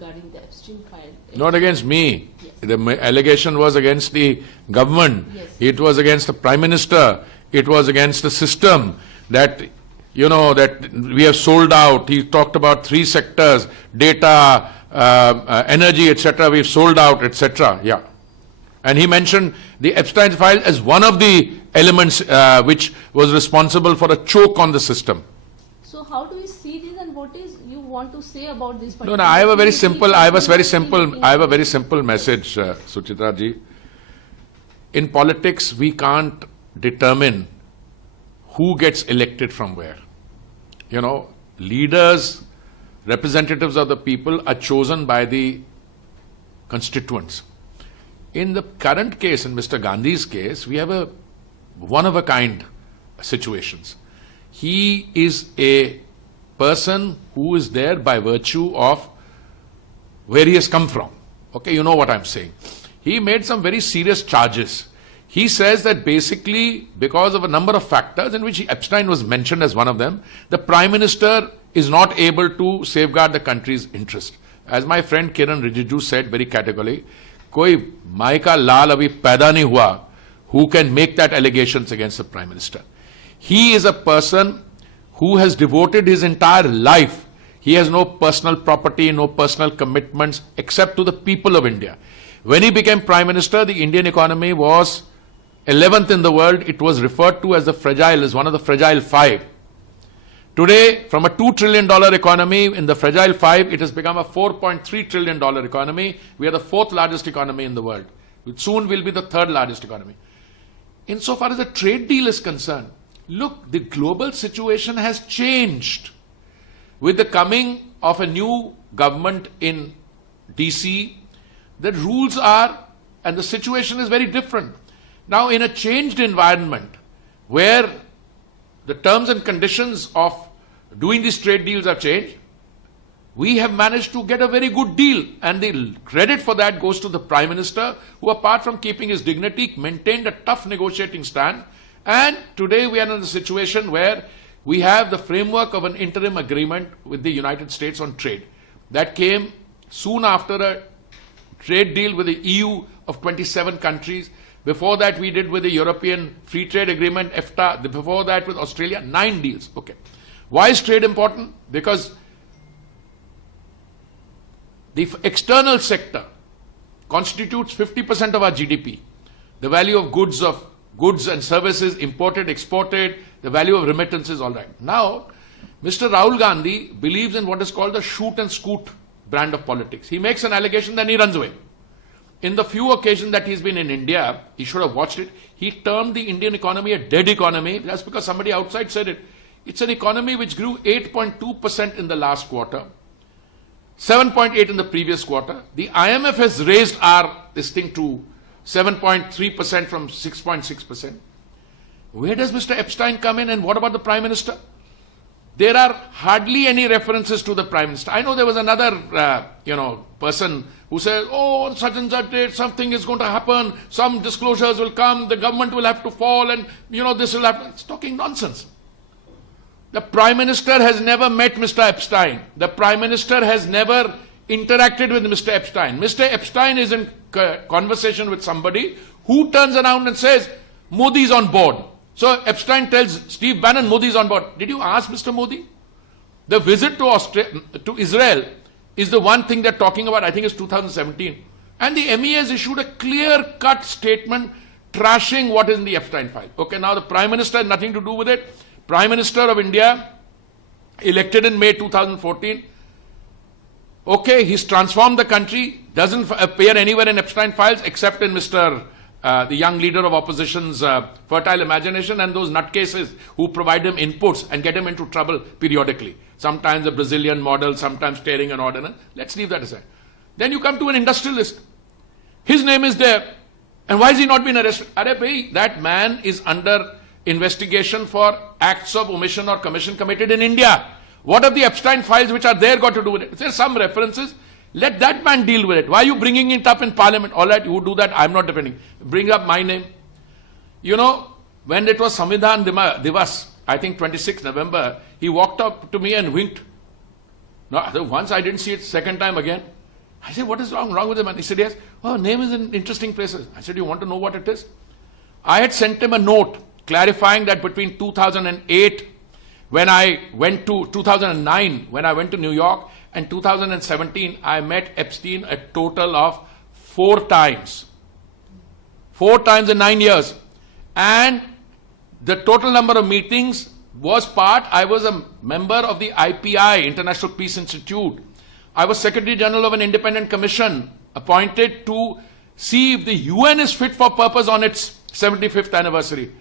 regarding the Epstein file. Not against me. Yes. The allegation was against the government. Yes. It was against the Prime Minister. It was against the system that, you know, that we have sold out. He talked about 3 sectors, data, energy, etc. We've sold out, etc. Yeah. And he mentioned the Epstein file as one of the elements which was responsible for a choke on the system. So how do you see this, and what is you want to say about this? No, I have a very simple, I have a very simple message, Suchitra ji. In politics, we can't determine who gets elected from where. You know, leaders, representatives of the people are chosen by the constituents. In the current case, in Mr. Gandhi's case, we have a one-of-a-kind situations. He is a person who is there by virtue of where he has come from. Okay, you know what I'm saying. He made some very serious charges. He says that basically, because of a number of factors, in which Epstein was mentioned as one of them, the Prime Minister is not able to safeguard the country's interest. As my friend Kiran Rijiju said very categorically, koi mai ka lal abhi paida nahi hua who can make that allegations against the Prime Minister. He is a person who has devoted his entire life. He has no personal property, no personal commitments except to the people of India. When he became Prime Minister, the Indian economy was 11th in the world. It was referred to as the fragile, as one of the fragile 5. Today, from a $2 trillion economy in the fragile 5, it has become a $4.3 trillion economy. We are the 4th largest economy in the world. Soon will be the 3rd largest economy. Insofar as the trade deal is concerned, look, the global situation has changed. With the coming of a new government in DC, the rules are, and the situation is very different. Now, in a changed environment, where the terms and conditions of doing these trade deals have changed, we have managed to get a very good deal. And the credit for that goes to the Prime Minister, who apart from keeping his dignity, maintained a tough negotiating stand. And today we are in a situation where we have the framework of an interim agreement with the United States on trade. That came soon after a trade deal with the EU of 27 countries. Before that, we did with the European Free Trade Agreement, EFTA. Before that, with Australia, 9 deals. Okay. Why is trade important? Because the external sector constitutes 50% of our GDP. The value of goods and services imported, exported, the value of remittances, all right. Now, Mr. Rahul Gandhi believes in what is called the shoot and scoot brand of politics. He makes an allegation, then he runs away. In the few occasions that he's been in India, he should have watched it. He termed the Indian economy a dead economy. That's because somebody outside said it. It's an economy which grew 8.2% in the last quarter, 7.8% in the previous quarter. The IMF has raised this thing to 7.3% from 6.6%. Where does Mr. Epstein come in, and what about the Prime Minister? There are hardly any references to the Prime Minister. I know there was another, person who says, oh, such and such date, something is going to happen, some disclosures will come, the government will have to fall, and, this will happen. It's talking nonsense. The Prime Minister has never met Mr. Epstein. The Prime Minister has never interacted with Mr. Epstein. Mr. Epstein is in conversation with somebody who turns around and says, Modi is on board. So Epstein tells Steve Bannon, Modi is on board. Did you ask Mr. Modi? The visit to Israel is the one thing they're talking about, I think it's 2017. And the MEA has issued a clear-cut statement trashing what is in the Epstein file. Okay, now the Prime Minister has nothing to do with it. Prime Minister of India, elected in May 2014. Okay, he's transformed the country, doesn't appear anywhere in Epstein files except in the young leader of opposition's fertile imagination and those nutcases who provide him inputs and get him into trouble periodically. Sometimes a Brazilian model, sometimes tearing an ordinance. Let's leave that aside. Then you come to an industrialist. His name is there. And why has he not been arrested? That man is under investigation for acts of omission or commission committed in India. What have the Epstein files which are there got to do with it? If there's some references, let that man deal with it. Why are you bringing it up in Parliament? All right, you do that, I'm not defending. Bring up my name. When it was Samvidhan Divas, I think 26 November, he walked up to me and winked. No, once I didn't see it, second time again. I said, what is wrong with him? And he said, yes. Oh, name is in interesting places. I said, you want to know what it is? I had sent him a note clarifying that between 2008, when I went to 2009, when I went to New York, and 2017, I met Epstein a total of 4 times. 4 times in 9 years. And the total number of meetings I was a member of the IPI, International Peace Institute. I was Secretary General of an independent commission appointed to see if the UN is fit for purpose on its 75th anniversary.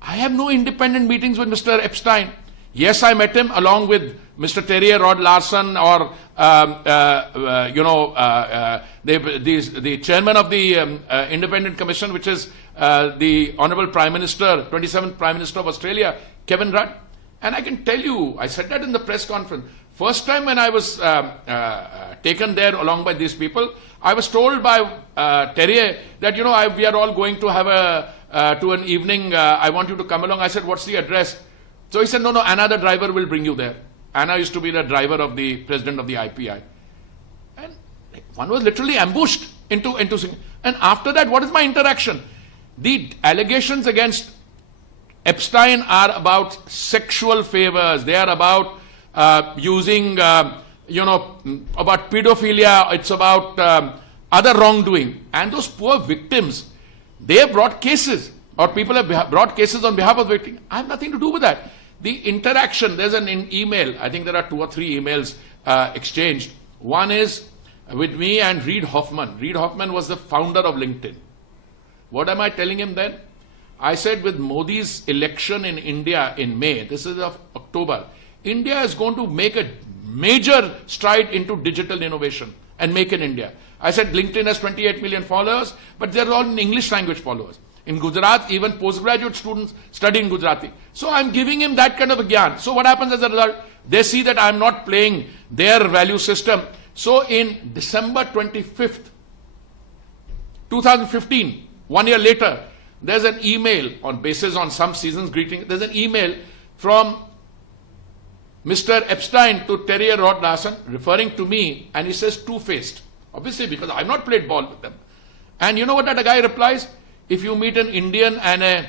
I have no independent meetings with Mr. Epstein. Yes, I met him along with Mr. Thierry Rod Larson or, the chairman of the Independent Commission, which is the Honorable Prime Minister, 27th Prime Minister of Australia, Kevin Rudd. And I can tell you, I said that in the press conference. First time when I was taken there along by these people, I was told by Thierry that, we are all going to have to an evening, I want you to come along. I said, what's the address? So he said, no, Anna, the driver, will bring you there. Anna used to be the driver of the president of the IPI. And one was literally ambushed into. And after that, what is my interaction? The allegations against Epstein are about sexual favors. They are about using, about pedophilia. It's about other wrongdoing. And those poor victims, they have brought cases, or people have brought cases on behalf of the victim. I have nothing to do with that. The interaction, there's an email, I think there are 2 or 3 emails exchanged. One is with me and Reid Hoffman. Reid Hoffman was the founder of LinkedIn. What am I telling him then? I said, with Modi's election in India in May, this is of October, India is going to make a major stride into digital innovation and make in India. I said, LinkedIn has 28 million followers, but they're all in English language followers. In Gujarat, even postgraduate students study in Gujarati. So I'm giving him that kind of a gyan. So what happens as a result? They see that I'm not playing their value system. So in December 25th, 2015, 1 year later, there's an email basis on some season's greeting. There's an email from Mr. Epstein to Thierry Rod Larson referring to me, and he says two-faced. Obviously, because I've not played ball with them. And you know what that guy replies? If you meet an Indian and a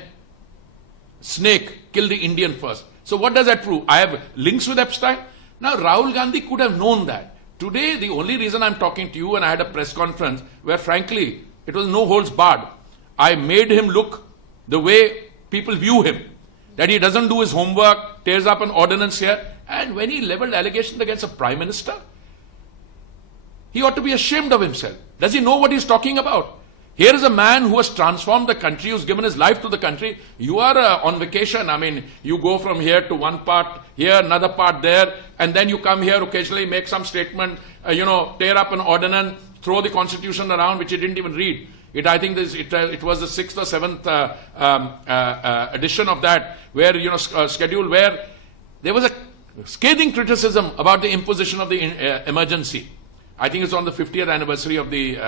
snake, kill the Indian first. So what does that prove? I have links with Epstein. Now, Rahul Gandhi could have known that. Today, the only reason I'm talking to you, and I had a press conference where, frankly, it was no holds barred. I made him look the way people view him. That he doesn't do his homework, tears up an ordinance here. And when he leveled allegations against a prime minister, he ought to be ashamed of himself. Does he know what he's talking about? Here is a man who has transformed the country, who's given his life to the country. You are on vacation. I mean, you go from here to one part here, another part there, and then you come here occasionally, make some statement, tear up an ordinance, throw the constitution around, which he didn't even read. I think it was the 6th or 7th edition of that, where, schedule where there was a scathing criticism about the imposition of the emergency. I think it's on the 50th anniversary of the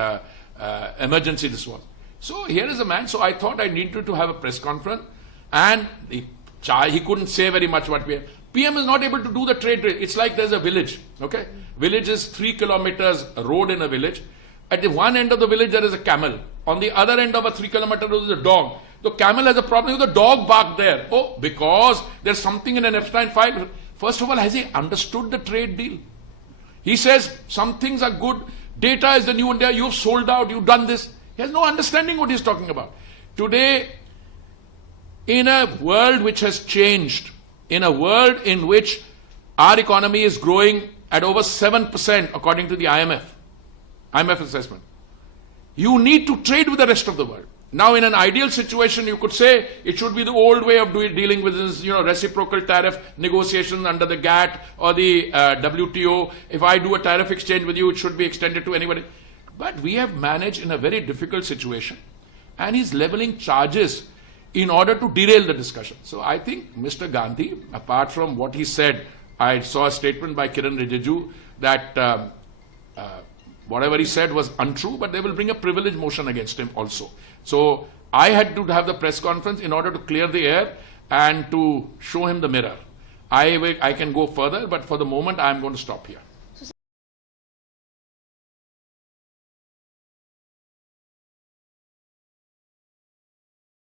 emergency this was. So here is a man. So I thought I needed to have a press conference, and he couldn't say very much what we have. PM is not able to do the trade. It's like there's a village. Okay, village is 3 kilometers road in a village. At the one end of the village there is a camel. On the other end of a 3 kilometer road is a dog. The camel has a problem with the dog barked there. Oh, because there's something in an Epstein file. First of all, has he understood the trade deal? He says some things are good. Data is the new India. You've sold out. You've done this. He has no understanding what he's talking about. Today, in a world which has changed, in a world in which our economy is growing at over 7% according to the IMF assessment, you need to trade with the rest of the world. Now, in an ideal situation, you could say it should be the old way of dealing with this, reciprocal tariff negotiations under the GATT or the WTO. If I do a tariff exchange with you, it should be extended to anybody. But we have managed in a very difficult situation, and he's leveling charges in order to derail the discussion. So I think Mr. Gandhi, apart from what he said, I saw a statement by Kiran Rijiju that whatever he said was untrue, but they will bring a privilege motion against him also. So I had to have the press conference in order to clear the air and to show him the mirror. I can go further, but for the moment I am going to stop here.